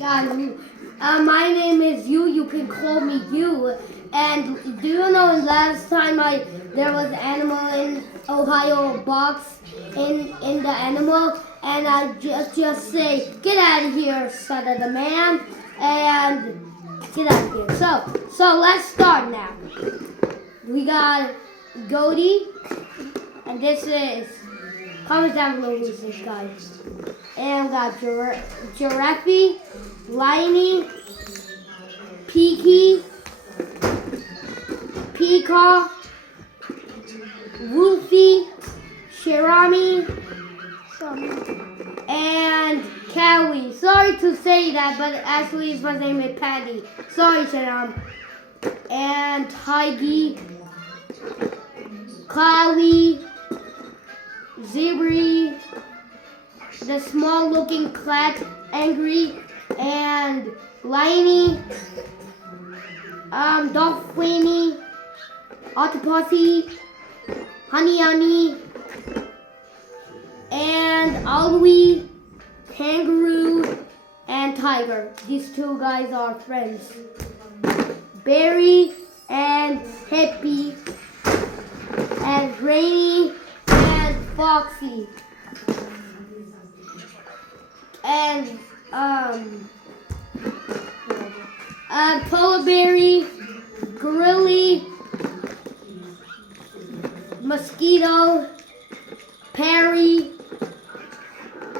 Guys, my name is You. You can call me You. And do you know last time there was animal in Ohioboss in the animal, and I just say, get out of here, son of the man, and get out of here. So let's start now. We got Goaty, and this is, comment down below who's this guy. And we got Giraffe, Liney, Peaky, Peacock, Wolfie, Shirami, and Cowie. Sorry to say that, but actually his first name is Patty. Sorry, Sharam. And Tiggy, Cowie, Zebri, the small looking cat, Angry, and Liney, Dolphiny, Octopussy, Honey, and Owlie, Kangaroo, and Tiger. These two guys are friends. Barry and Hippie, and Rainy, and Foxy, and Polar Berry, Grilly, Mosquito, Perry,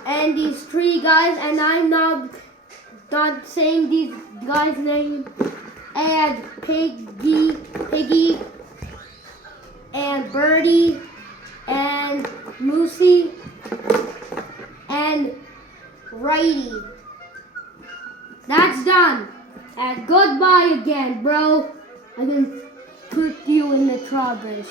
and these three guys, and I'm not saying these guys' names, and Piggy, and Birdie, and Moosey, and Righty. That's done. And goodbye again, bro. I can put you in the trash.